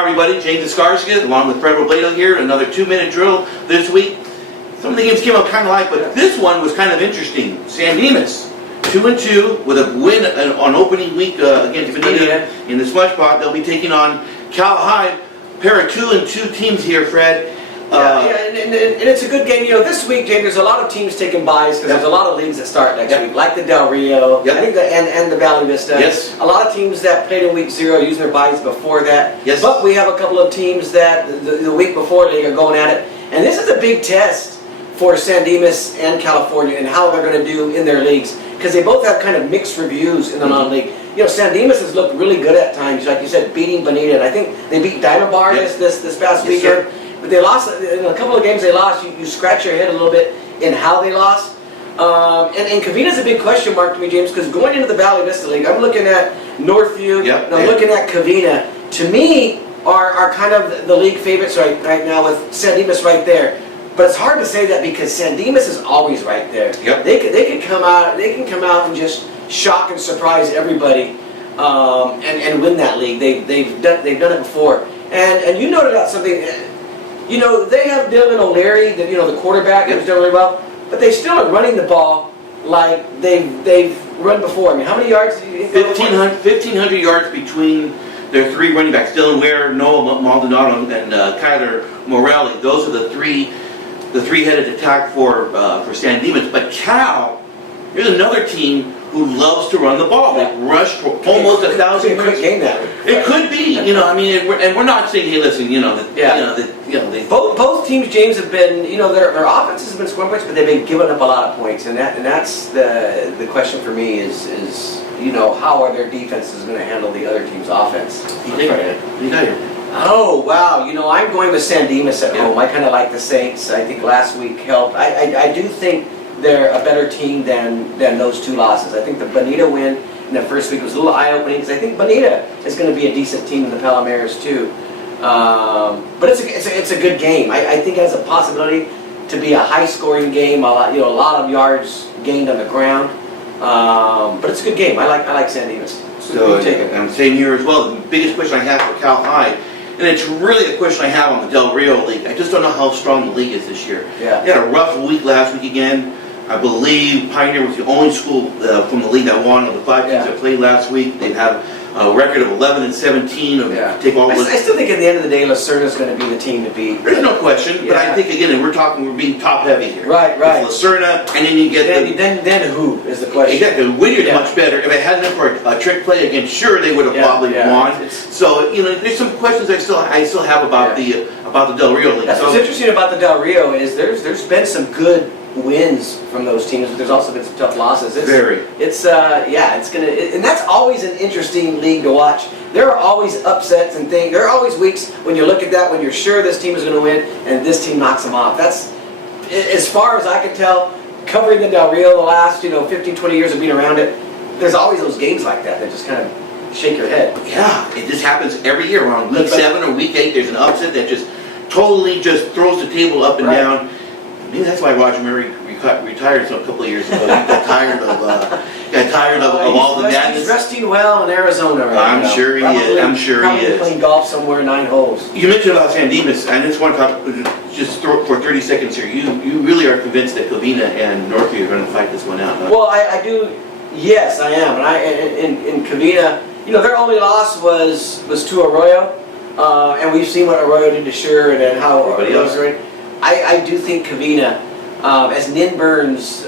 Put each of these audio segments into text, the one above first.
Everybody, James Escarcega, along with Fred Robeldo here. Another 2-minute drill this week. Some of the games came out kind of light, but this one was kind of interesting. San Dimas, 2-2 with a win on opening week against Bonita in the Smudge Pot. They'll be taking on Cal High. Pair of 2-2 teams here, Fred. And it's a good game. You know, this week, James, there's a lot of teams taking buys because there's a lot of leagues that start next week, like the Del Rio, I think and the Valley Vista. Yes. A lot of teams that played in week 0 using their buys before that. Yes. But we have a couple of teams that the week before league are going at it. And this is a big test for San Dimas and California and how they're going to do in their leagues, because they both have kind of mixed reviews in the non-league. You know, San Dimas has looked really good at times, like you said, beating Bonita. And I think they beat Dimas this past weekend. Sir. But they lost, in a couple of games they lost, you scratch your head a little bit in how they lost. And Covina's a big question mark to me, James, because going into the Valley Vista League, I'm looking at Northview, and I'm looking at Covina. To me, are kind of the league favorites right now with San Dimas right there. But it's hard to say that because San Dimas is always right there. Yep. They can come out and just shock and surprise everybody and win that league. They've done it before. And you noted out something. You know, they have Dylan O'Leary, the quarterback, who's done really well, but they still are running the ball like they've run before. I mean, how many yards? 1,500 yards between their 3 running backs: Dylan Ware, Noah Maldonado, and Kyler Morelli. Those are the three-headed attack for San Dimas. But Cal, here's another team who loves to run the ball. They rushed for almost 1,000 yards. It could be, I mean, and we're not saying, hey, listen, both teams, James, have been, their offenses have been scoring points, but they've been giving up a lot of points, and that's the question for me is how are their defenses going to handle the other team's offense? You got here. Oh, wow. I'm going with San Dimas at home. I kind of like the Saints. I think last week helped. I do think they're a better team than those 2 losses. I think the Bonita win in the first week was a little eye-opening because I think Bonita is going to be a decent team in the Palomares too. But it's a good game. I think it has a possibility to be a high-scoring game. A lot of yards gained on the ground. But it's a good game. I like San Dimas. So I'm saying here as well. The biggest question I have for Cal High, and it's really a question I have on the Del Rio League. I just don't know how strong the league is this year. Yeah. They had a rough week last week again. I believe Pioneer was the only school from the league that won of the 5 teams that played last week. They've had a record of 11-17. Take all. I still think at the end of the day, Lucerna's going to be the team to beat. There's no question, but I think again, we're being top heavy here. Right. It's Lucerna, and then you get then who is the question? Exactly. Whittier's much better. If it hadn't been for a trick play again, sure they would have probably won. So there's some questions I still have about the Del Rio League. That's what's interesting about the Del Rio is there's been some good wins from those teams, but there's also been some tough losses. It's gonna, and that's always an interesting league to watch. There are always upsets and things. There are always weeks when you look at that when you're sure this team is going to win and this team knocks them off. That's, as far as I can tell, covering the Del Rio the last 15-20 years of being around it, there's always those games like that just kind of shake your head. Yeah, it just happens every year around week 7 or week 8. There's an upset that just totally throws the table up and down. Maybe that's why Roger Murray retired a couple of years ago. He got tired of all the madness. He's resting well in Arizona right now. I'm sure he is. Probably playing golf somewhere 9 holes. You mentioned about San Dimas, and I just want to talk, just for 30 seconds here. You really are convinced that Covina and Northview are going to fight this one out, huh? Well, I do. Yes, I am. And in Covina, their only loss was to Arroyo, and we've seen what Arroyo did to Sure and how Arroyo was doing. I do think Covina, as Nin Burns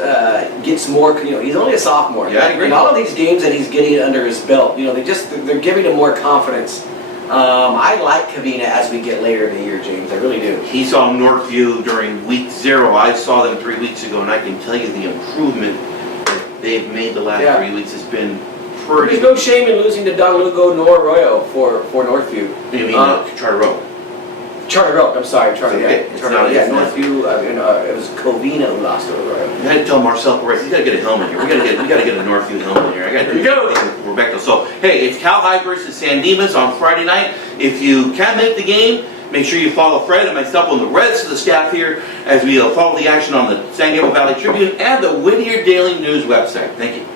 gets more, he's only a sophomore. Yeah, I agree. And all of these games that he's getting under his belt, they're giving him more confidence. I like Covina as we get later in the year, James. I really do. He saw Northview during week 0. I saw them 3 weeks ago, and I can tell you the improvement that they've made the last 3 weeks has been pretty. There's no shame in losing to Don Lugo nor Arroyo for Northview. You mean Charter Road? Charter Road, I'm sorry, Charter. Northview. It was Covina who lost to Arroyo. You had to tell Marcel Perez, he's got to get a helmet here. We got to get a Northview helmet here. There you go. Rebecca. So hey, it's Cal High versus San Dimas on Friday night. If you can't make the game, make sure you follow Fred and myself and the rest of the staff here as we follow the action on the San Gabriel Valley Tribune and the Whittier Daily News website. Thank you.